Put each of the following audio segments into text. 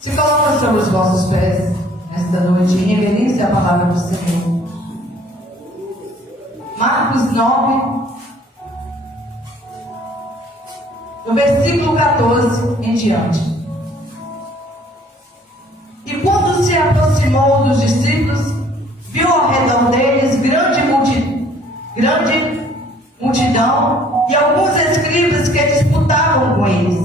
Se coloca sobre os vossos pés nesta noite em reverência à palavra do Senhor. Marcos 9, no versículo 14 em diante. E quando se aproximou dos discípulos, viu ao redor deles grande multidão e alguns escribas que disputavam com eles.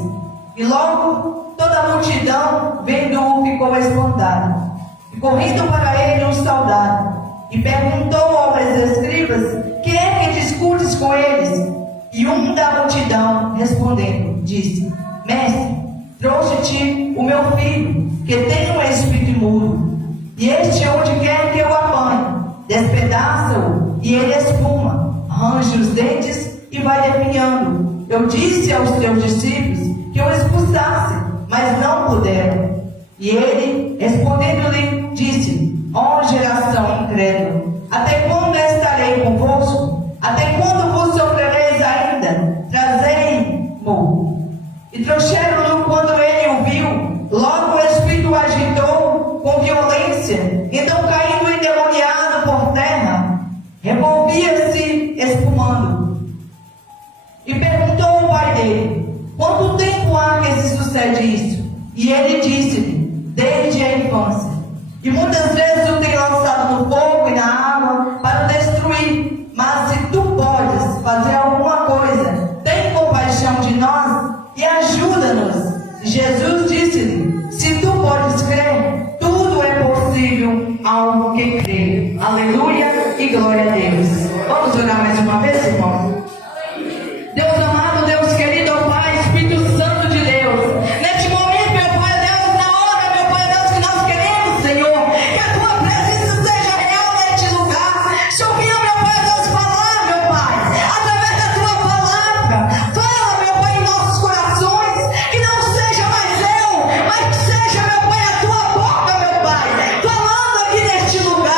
E logo toda a multidão, vendo-o, ficou espantada. E correndo para ele um soldado, e perguntou aos escribas: quem é que discutes com eles? E um da multidão, respondendo, disse: Mestre, trouxe-te o meu filho, que tem um espírito imundo, e este onde quer que eu apanhe, despedaça-o, e ele espuma, arranja os dentes e vai definhando. Eu disse aos teus discípulos que o expulsasse, mas não puderam. E ele, respondendo-lhe, disse: ó geração incrédula, até quando estarei convosco? Até quando vos sofrereis ainda? Trazei-mo. E trouxeram-no. Quando ele o viu, logo o espírito o agitou com violência. Então, caindo endemoniado por terra, revolvia-se espumando. E perguntou ao pai dele: quanto tempo há que se sucede isso? E ele disse-lhe: desde a infância. E muitas vezes o tem lançado no fogo e na água para o destruir. Mas se tu podes fazer alguma coisa, tem compaixão de nós e ajuda-nos. Jesus disse-lhe: se tu podes crer, tudo é possível ao que crê. Aleluia e glória a Deus. Vamos orar mais uma vez, irmão? Deus amado, Deus querido, ó Pai, Espírito Santo de Deus, neste momento, meu Pai, Deus, na hora, meu Pai, Deus, que nós queremos, Senhor, que a Tua presença seja real neste lugar. Só venha, meu Pai, Deus, falar, meu Pai, através da Tua palavra. Fala, meu Pai, em nossos corações, que não seja mais eu, mas que seja, meu Pai, a Tua boca, meu Pai, falando aqui neste lugar.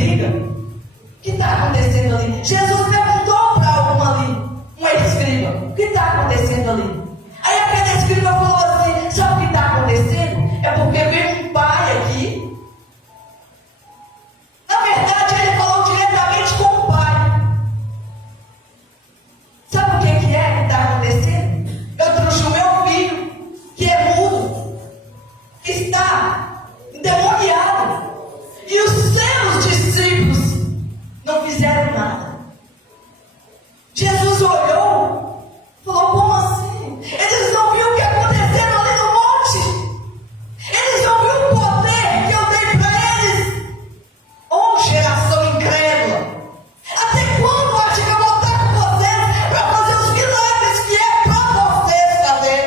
briga. O que está acontecendo ali? Jesus perguntou para algum ali, um escriba, o que está acontecendo ali? Aí aquele escriba falou assim, sabe o que está acontecendo? É porque veio um pai aqui. Na verdade, ele falou diretamente com o pai. Sabe o que é que está acontecendo? Eu trouxe o meu filho, que é mudo, que está endemoniado. E os seus discípulos não fizeram nada. Jesus olhou, falou, como assim? Eles não viram o que aconteceu ali no monte. Eles não viram o poder que eu dei para eles. Oh, geração incrédula. Até quando eu acho que eu vou estar com vocês para fazer os milagres que é para vocês fazer?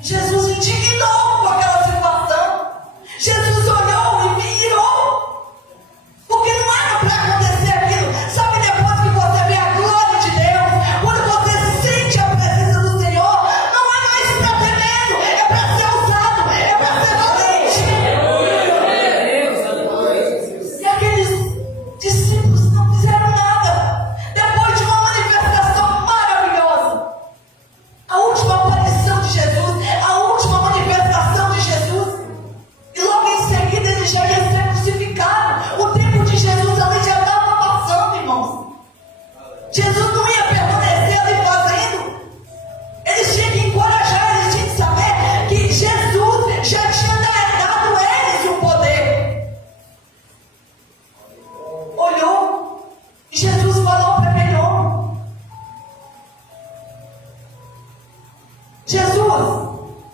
Jesus indignou com aquela situação. Jesus olhou e me irou. Porque não era para acontecer aquilo. Sabe, depois que você vê a glória de Deus, quando você sente a presença do Senhor, não é mais para ter medo, é para ser usado, é para ser valente. E aqueles discípulos não fizeram nada. Depois de uma manifestação maravilhosa, a última aparição de Jesus, a última manifestação de Jesus, e logo em seguida ele já ia ser crucificado. O tempo de Jesus ali já estava passando, irmãos. Jesus não ia permanecer ali fazendo. Eles tinham que encorajar, eles tinham que saber que Jesus já tinha dado a eles o poder. Olhou e Jesus falou para aquele homem: Jesus,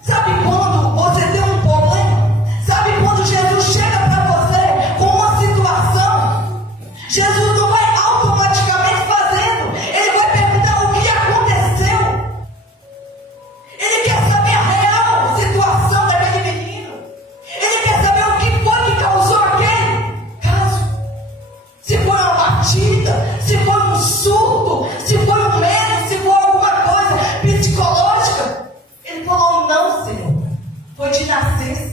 sabe quando você tem um problema? Sabe quando Jesus chega para você com uma situação? Jesus não vai automaticamente fazendo. Ele vai perguntar o que aconteceu. Ele quer saber a real situação daquele menino. Ele quer saber o que foi que causou aquele caso. Se foi uma batida, se foi um surto, se foi um medo, se foi alguma coisa psicológica. Ele falou, não, Senhor, foi de nascença.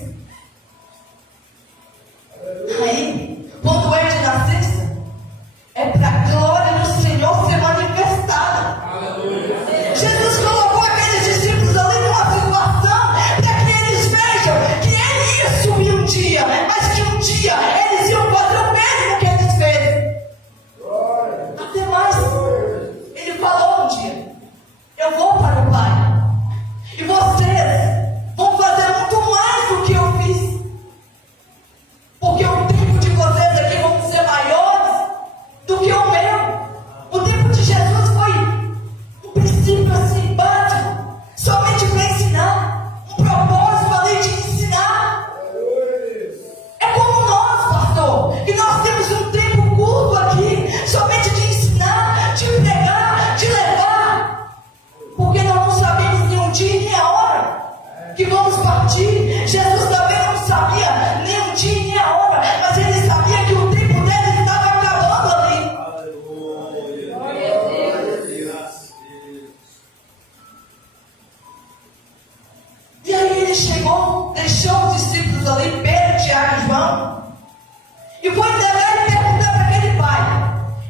Aí, quando é de nascença, é para a glória do Senhor ser manifestada. Jesus colocou aqueles discípulos ali numa situação para que eles vejam que ele ia subir um dia, mas que um dia eles iam fazer o mesmo que eles fez. Até mais, ele falou um dia, eu vou para o Pai, e vocês vão fazer muito mais do que eu fiz. Porque o tempo de vocês aqui vão ser maiores do que o meu. O tempo de Jesus foi um princípio assim, básico, somente para ensinar, um propósito ali de ensinar. É como nós, pastor, que nós temos um tempo curto aqui, somente de ensinar, de pregar, de levar. Porque nós não sabemos nem um dia nem a hora que vamos partir. Jesus também não sabia nem um dia nem a hora, mas ele sabia que o tempo dele estava acabando ali. E aí ele chegou, deixou os discípulos ali, Pedro, Tiago e João, e foi levar e perguntar para aquele pai.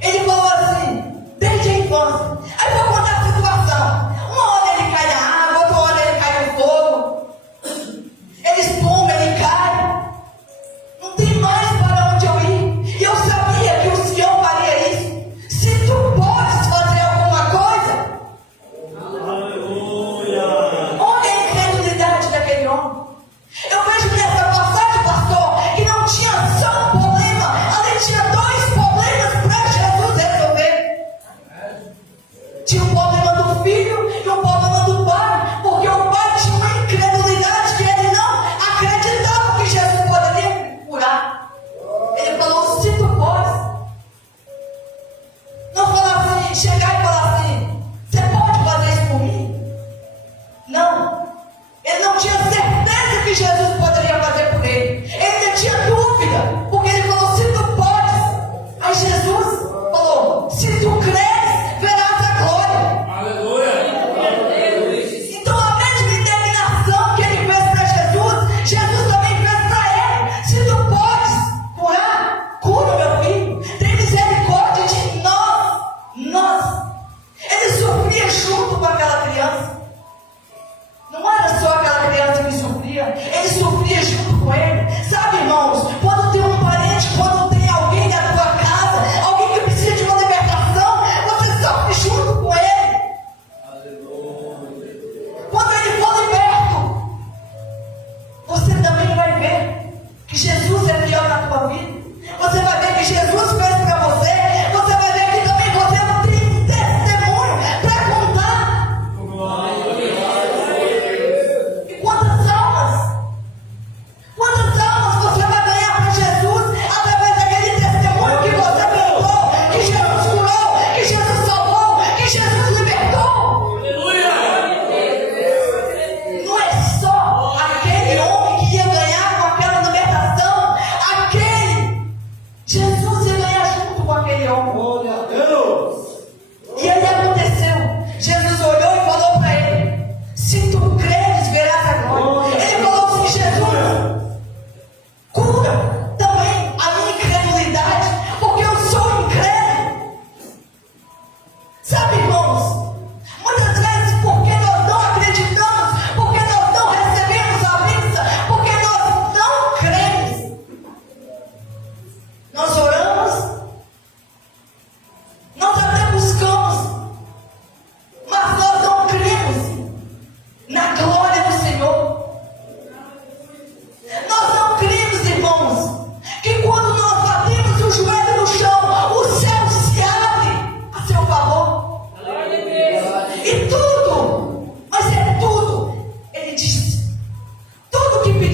Ele falou assim, desde a infância. Aí vou contar a situação. Uma hora ele cai na água, outra hora ele cai no fogo. Ele espuma, ele cai. Não tem mais para onde eu ir. E eu sabia que o Senhor faria isso. Se tu podes fazer alguma coisa. Olha a incredulidade daquele homem. Eu vejo nessa passagem, pastor, que não tinha só um problema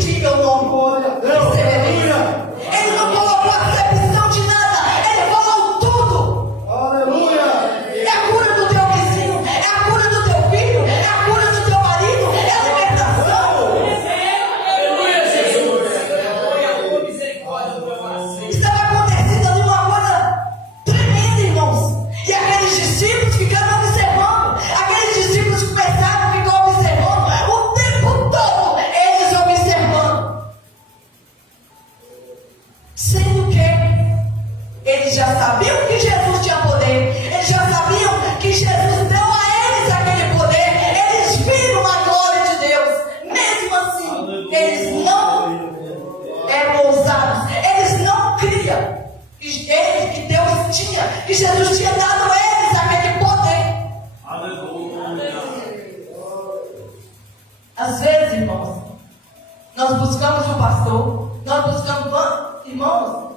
repetir meu nome. Perseverança. Ele não colocou acepção de nada, ele falou tudo. É a cura do teu vizinho, é a cura do teu filho, é a cura do teu marido, é a libertação. Estava acontecendo ali uma coisa tremenda, irmãos. E aqueles discípulos ficaram observando. Aqueles discípulos começaram a ficar observando o tempo todo, eles observando. Sendo que eles já sabiam que Jesus tinha poder, eles já sabiam que Jesus deu a eles aquele poder, eles viram a glória de Deus. Mesmo assim, eles não eram ousados, eles não criam que Deus tinha, que Jesus tinha dado a eles aquele poder. Às vezes, irmãos, nós buscamos um pastor, nós buscamos, irmãos,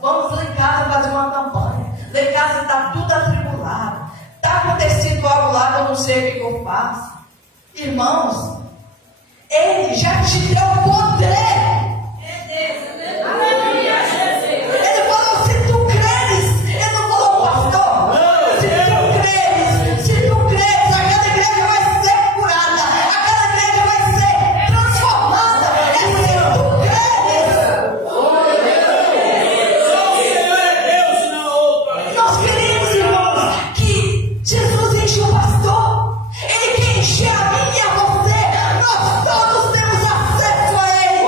vamos lá em casa fazer uma campanha. Lá em casa está tudo atribulado, está acontecendo algo lá que eu não sei o que eu faço. Irmãos, ele já te deu poder. Ele falou, se tu creres, ele não falou, pastor, se tu creres, aquela igreja vai ser curada, aquela igreja vai ser transformada. É se tu creres. Nós queremos, irmãos, que Jesus enche o pastor, ele quer encher a mim e a você. Nós todos temos acesso a ele.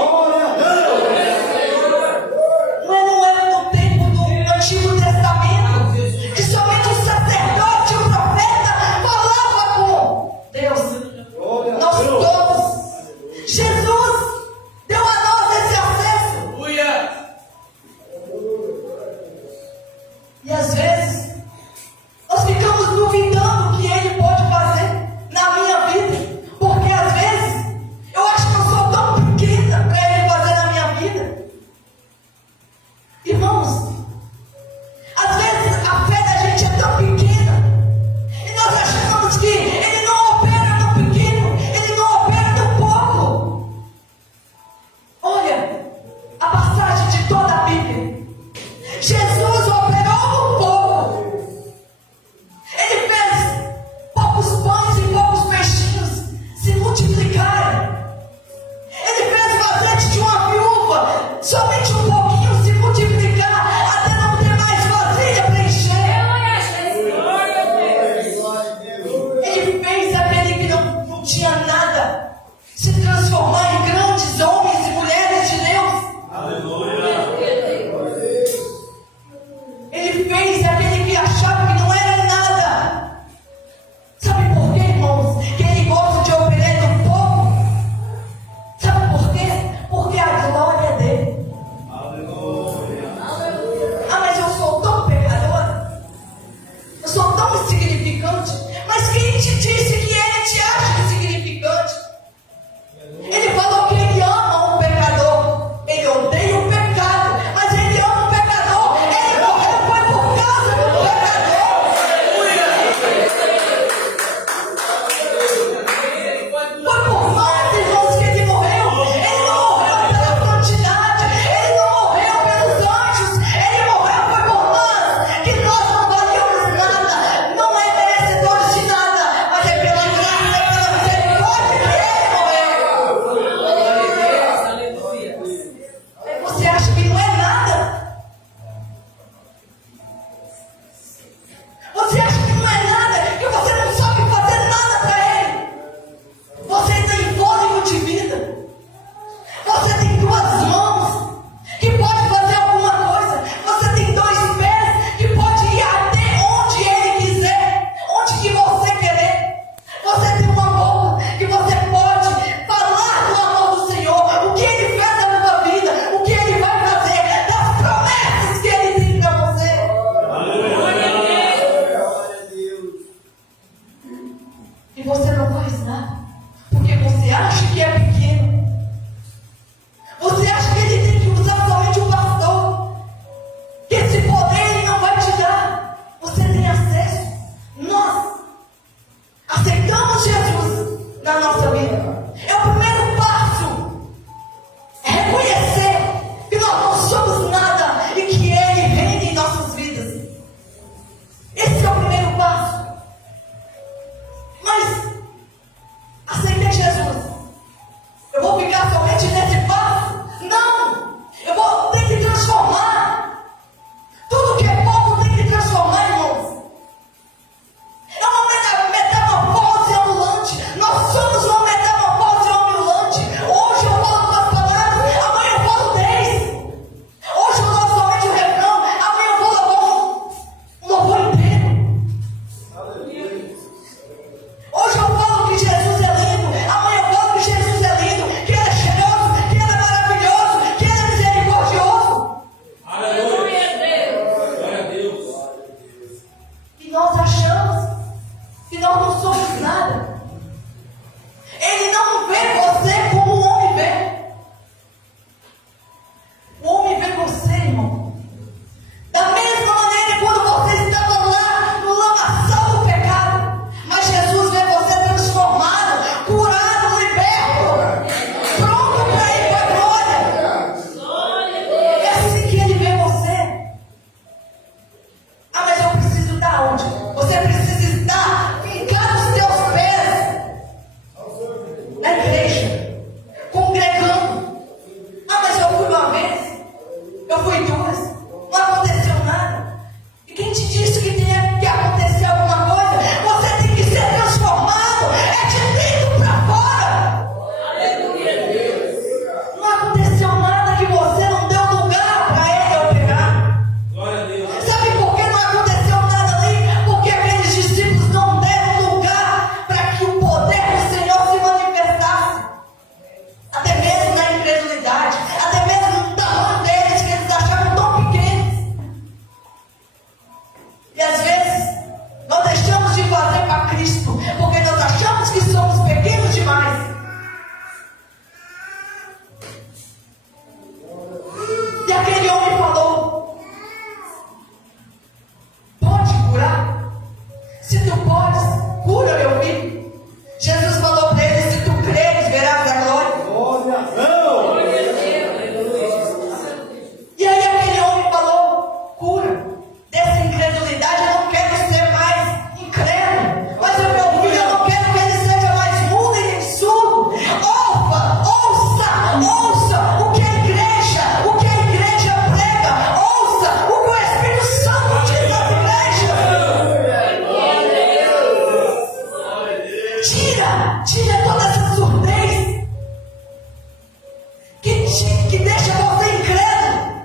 que deixa você incrédulo,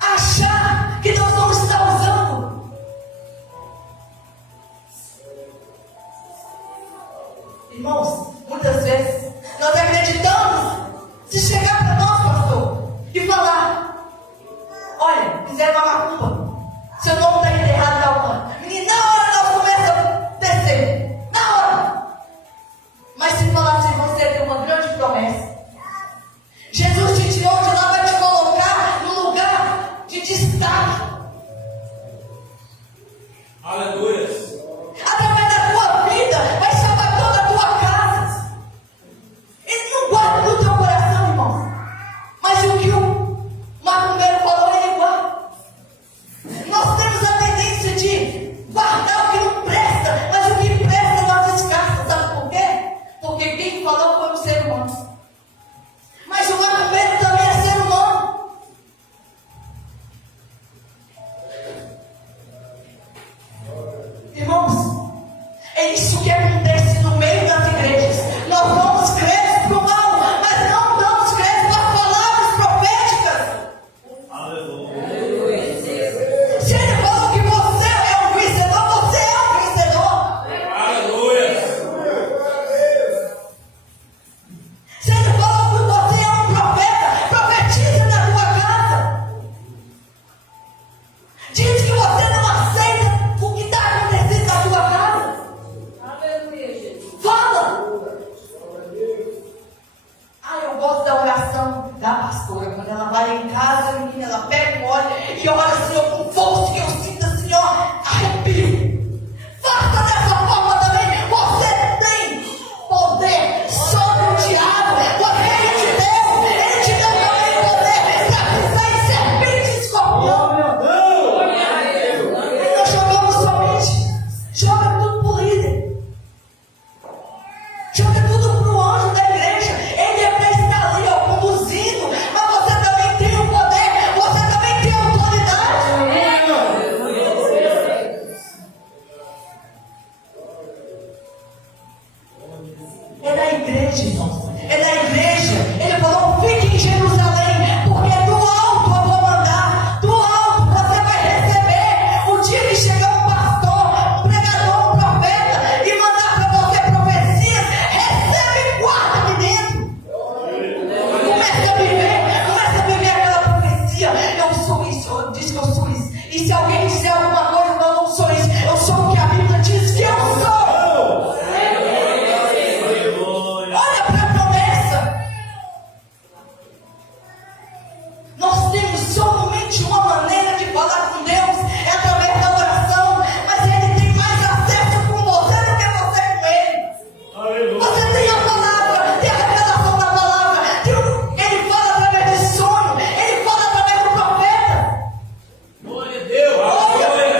achar que Deus não está usando. Irmãos, muitas vezes nós acreditamos, se chegar para nós, pastor, e falar: olha, fizeram uma macumba, seu nome está enterrado na alma. Menina, na hora nós começamos a descer, na hora. Mas se falar assim, você tem uma grande promessa. Jesus te tirou de lá, vai te colocar no lugar de destaque. Aleluia. Através da tua vida, vai salvar toda a tua casa. Ele não guarda no teu coração, irmão. Mas o que o macumbeiro falou, ele guarda. Nós temos a tendência de guardar o que não presta, mas o que presta nós descarta. Sabe por quê? Porque quem falou foi um ser humano. Mas o macumbeiro também é ser humano. Irmãos, é isso que acontece no meio das igrejas. Nós damos crédito para o mal, mas não damos crédito para as palavras proféticas. Aleluia. Se ele falou que você é um vencedor, você é um vencedor. Aleluia. Se ele falou que você é um profeta, profetiza na tua casa. Diz que você não aceita o que está acontecendo na tua casa. Fala. Eu gosto da oração da pastora. Quando ela vai em casa, menina, ela pega o óleo e ora, Senhor, com força que eu sinta, Senhor, arrepio. Faça dessa forma também. Você tem poder sobre o diabo. Ele te deu também poder para pisar em serpente e escorpião. E nós jogamos somente. Joga tudo pro líder. Joga tudo pro anjo da igreja. Ele é para estar ali, ó, conduzindo. Mas você também tem o poder. Você também tem a autoridade. É da igreja, irmãos. É da igreja. Ele falou: fique em Jerusalém, porque do alto eu vou mandar. Do alto você vai receber. O dia que chegar um pastor, um pregador, um profeta e mandar para você profecias, recebe e guarda aqui dentro. Comece a viver aquela profecia. Eu sou isso, diz que eu sou isso. E se alguém disser alguma coisa, não sou isso. Eu sou o que a Bíblia diz que eu sou. Olha para a promessa. Nós temos somente uma maneira de falar com Deus, é através da oração. Mas Ele tem mais acesso com você do que você com Ele. Você tem a palavra, tem a revelação da palavra. Ele fala através de sonho, Ele fala através do profeta. Glória a Deus. Olha,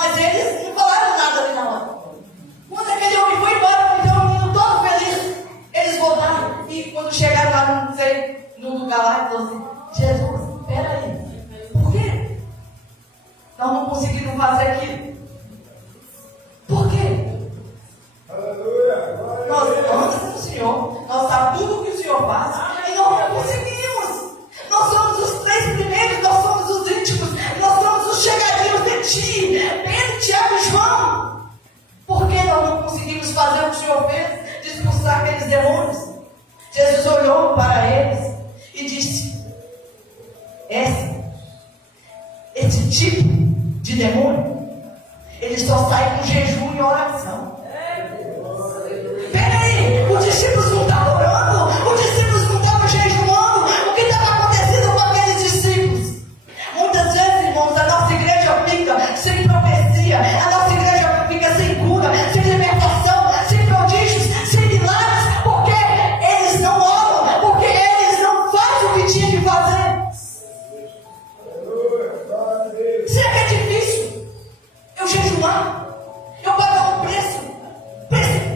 Mas eles não falaram nada ali na hora. Quando aquele homem foi embora, então o menino todo feliz, eles voltaram. E quando chegaram lá, não sei, no lugar lá, ele falou assim: Jesus, peraí, por quê? Nós não conseguimos fazer aquilo. Por quê? Nós amamos o Senhor, nós sabemos tudo o que o Senhor faz, e nós não conseguimos. Nós somos os 3 primeiros, nós somos os íntimos, nós somos os chegadinhos de ti, Pedro, Tiago e João. Por que nós não conseguimos fazer o que o Senhor fez, de expulsar aqueles demônios? Jesus olhou para eles e disse: esse tipo de demônio, ele só sai com jejum e oração. Peraí, os discípulos não estavam orando, os discípulos não estavam jejuando. O que estava acontecendo com aqueles discípulos? Muitas vezes, irmãos, a nossa igreja fica sem profecia, a nossa igreja fica sem cura, sem libertação, sem prodígios, sem milagres, porque eles não oram, porque eles não fazem o que tinham que fazer. Será que é difícil eu jejuar? Eu pagar um preço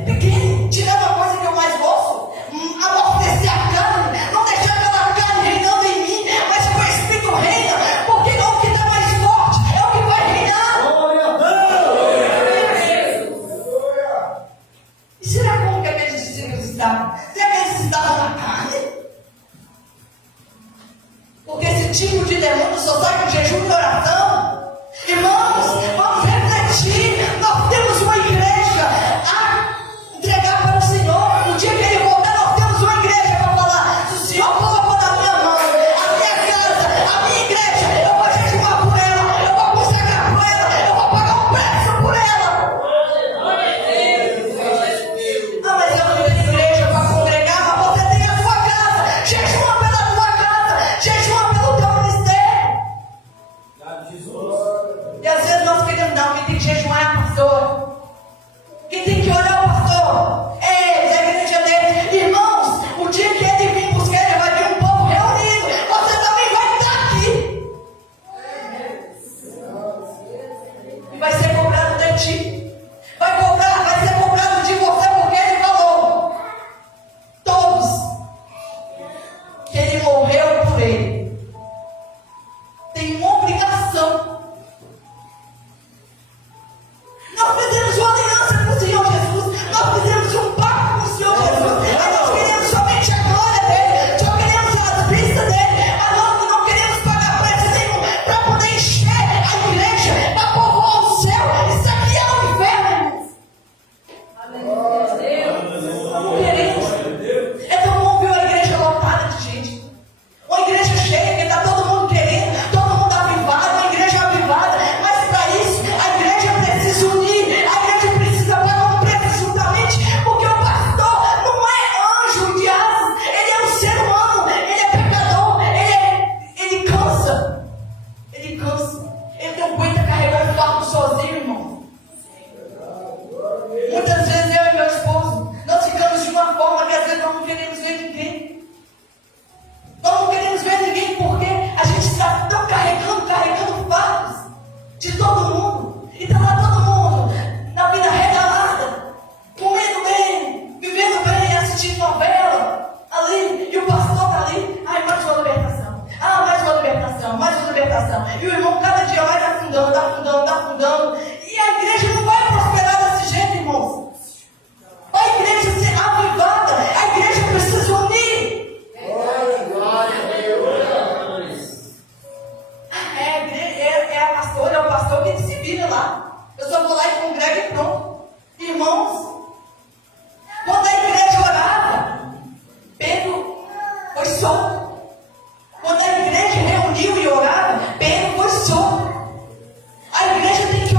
pequeno, tirando a coisa que eu mais gosto, amortecer a carne, não deixar aquela carne reinando em mim, mas que o Espírito reina, porque o que está mais forte é o que vai reinar. E será como que aqueles discípulos estavam? Será que eles estavam na carne? Porque esse tipo de demônio só sai com jejum e oração. Irmãos, vamos refletir. Nós temos uma igreja a entregar para o Senhor. No dia que Ele voltar, nós temos uma igreja para falar: se o Senhor colocou na minha mão a minha casa, a minha igreja, eu vou jejuar por ela, eu vou consagrar por ela, eu vou pagar um preço por ela. Ah, mas eu não tenho igreja para congregar. Mas você tem a sua casa. Jejua pela tua casa, jejua pelo teu ministério. E às vezes nós queremos, não, quem tem que jejuar é a pastora. Quem tem que orar é o pastor. É ele, é a igreja dele. Irmãos, o dia que ele vir buscar, ele vai vir um povo reunido. Você também vai estar aqui. E vai ser cobrado de ti. Vai ser cobrado de você, porque ele falou: todos que ele morreu por ele tem uma obrigação. Nós fizemos uma aliança com o Senhor Jesus. Nós fizemos um pacto com o Senhor Jesus. Mas nós queremos somente a glória dele. Só queremos as vistas dele. Mas nós não queremos pagar preço nenhum para poder encher a igreja, para povoar o céu. Isso aqui é o inferno. Não queremos. É tão bom ver uma igreja lotada de gente. Uma igreja cheia, que está todo mundo querendo, todo mundo avivado, uma igreja avivada. Mas para isso, a igreja precisa unir, a igreja precisa pagar um preço juntamente, porque o pastor não é anjo de asas, ele é um ser humano, ele é pecador, ele cansa, ele não aguenta carregar o fardo sozinho, irmão. Muitas vezes eu e meu esposo, nós ficamos de uma forma que às vezes nós não queremos ver ninguém. Nós não queremos ver ninguém porque a gente está tão carregando fardos de todo mundo. E está lá todo mundo na vida regalada, comendo bem, vivendo bem, assistindo novela ali. E o pastor está ali: ai, mais uma libertação. Ah, mais uma libertação, mais uma libertação. E o irmão cada dia mais afundando. E a igreja não vai prosperar desse jeito, irmãos. A igreja ser avivada, a igreja precisa unir. É a pastora, é o pastor que se vira lá. Eu só vou lá e congrego e pronto. Irmãos, quando a igreja orava, Pedro foi solto. Quando a igreja reuniu e orava, Pedro foi solto. A igreja tem que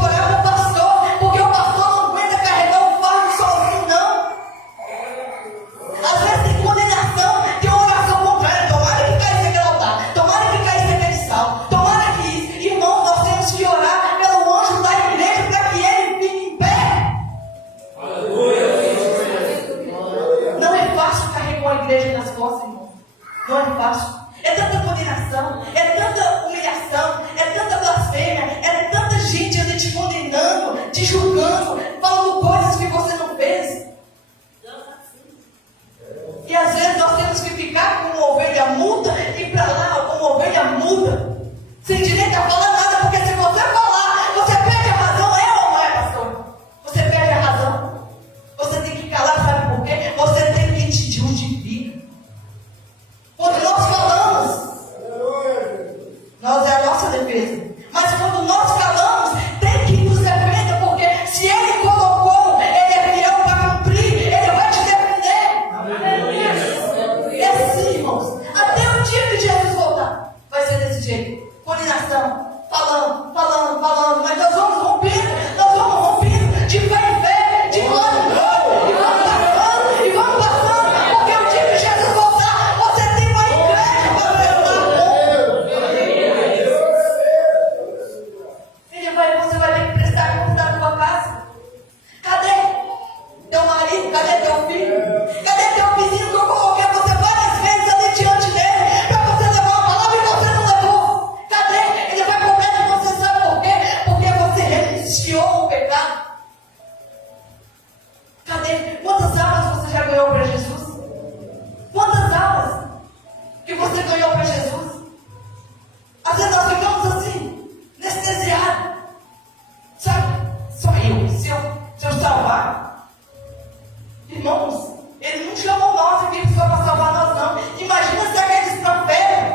ganhou para Jesus? Quantas almas que você ganhou para Jesus? Às vezes nós ficamos assim, anestesiados. Sabe? Só eu, se eu salvar. Irmãos, Ele não chamou nós aqui só para salvar nós, não. Imagina se aqueles profetas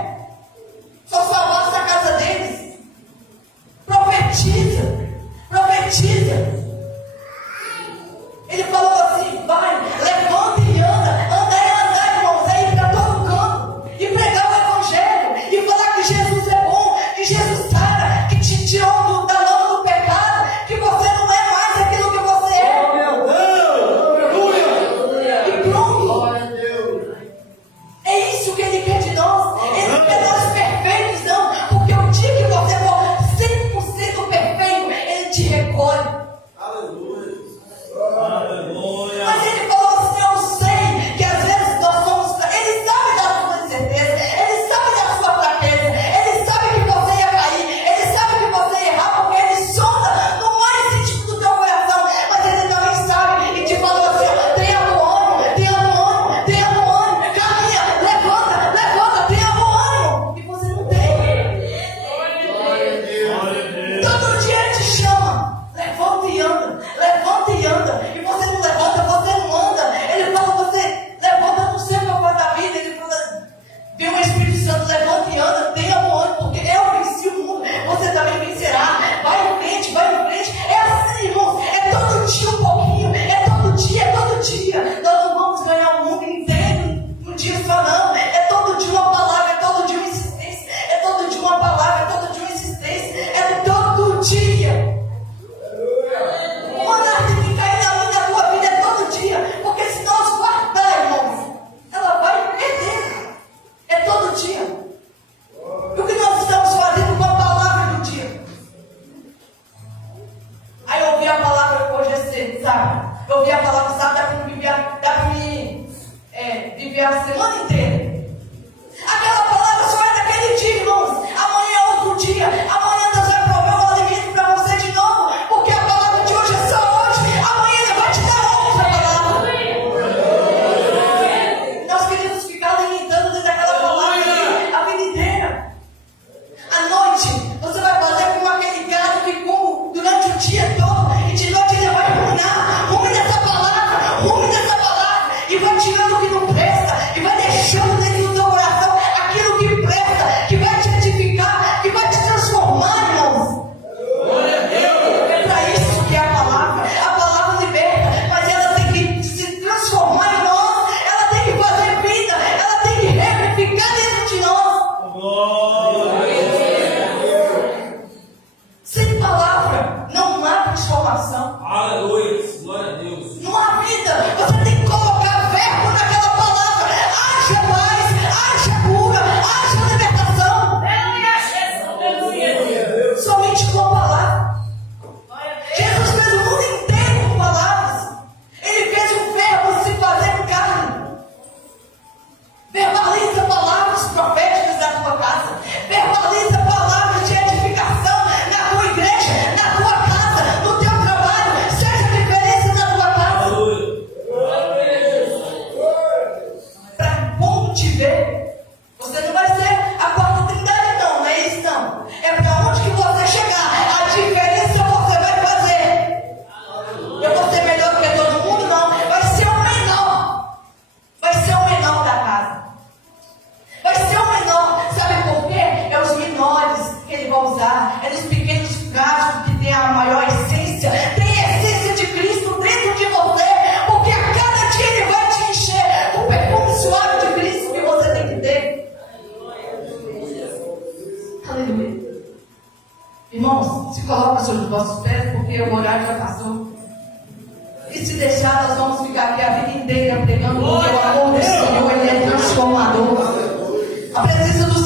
só salvassem a casa deles. Profetiza. Ele falou assim: vai, levanta e anda. Andar, irmãos, é ir para todo canto e pregar o Evangelho e falar que Jesus é bom, que Jesus sara, que te tirou da lama do pecado, que você não é mais aquilo que você é. Oh, meu Deus! E pronto. É isso que Ele quer de nós. Ele não quer nós perfeitos, não, porque o dia que você for 100% perfeito, Ele te recolhe. Aleluia! Mas Ele falou assim: eu sei que às vezes nós somos. Ele sabe da sua incerteza, Ele sabe da sua fraqueza, Ele sabe que você ia cair, Ele sabe que você ia errar, porque Ele sonda no mais íntimo do teu coração. Mas Ele também sabe e te falou assim: tenha bom ânimo, caminha, levanta, tenha bom ânimo. E você não tem. Todo dia Ele te chama: levanta e anda. E você não levanta, você não anda. Ele fala: você levanta, não sei o que faz da vida. Ele fala: vem o Espírito Santo, levanta e anda, tenha bom ânimo, porque eu venci o mundo, você também vencerá. Vai em frente. É assim, irmãos, é todo dia um pouquinho, é todo dia. Nós não vamos ganhar o mundo inteiro num dia só, não. É todo dia uma palavra, é todo dia uma insistência, é todo dia uma palavra, é todo dia uma insistência, é todo dia. Uma árvore que cai na minha, na tua vida é todo dia, porque se nós guardar, irmãos, ela vai perder. É todo dia. E o que nós estamos fazendo com a palavra do dia? Aí eu ouvi a palavra hoje é cedo, sabe? Eu ouvi a palavra, sabe? Dá pra mim viver a semana inteira. Aquela palavra só é daquele dia, irmãos. Amanhã é outro dia. Amanhã Deus vai prover um alimento para você de novo, porque a palavra de hoje é só hoje. Amanhã Ele vai te dar outra palavra. Nós queremos ficar limitando dentro daquela palavra a vida inteira. À noite, você vai fazer como aquele cara que come durante o dia todo, e de noite ele vai rume nessa palavra, e vai tirando o que não presta, e vai deixando dentro do teu coração aquilo que presta, que vai te edificar, que vai te transformar, irmãos. É para isso que é a palavra liberta, mas ela tem que se transformar em nós, ela tem que fazer vida, ela tem que revivificar dentro de nós. Sem palavra não há transformação. Aleluia! Glória a Deus! Não há vida. Você tem que colocar verbo naquela palavra. Haja paz, haja cura, haja libertação. Somente com a palavra. Jesus fez o mundo inteiro com palavras. Ele fez o verbo se fazer carne. Verbaliza palavras proféticas na tua casa. Verbaliza palavras de edificação na tua igreja, na tua casa, no teu trabalho. Seja a diferença na tua casa. Aleluia! Para quando te ver, você não vai ser a quarta trindade, não é isso, não. É para onde que você chegar, a diferença você vai fazer. Eu vou ser melhor do que todo mundo, não. Vai ser o menor. Vai ser o menor da casa. Vai ser o menor. Sabe por quê? É os menores que Ele vai usar. É nos pequenos frascos que tem a maior essência. Tem a essência de Cristo dentro de você. Porque a cada dia Ele vai te encher com o perfume suave de Cristo que você tem que ter. Aleluia. Irmãos, se coloca sobre os vossos pés, porque o horário já passou. E se deixar, nós vamos ficar aqui a vida inteira pregando, porque o amor do Senhor, Ele é transformador. A presença do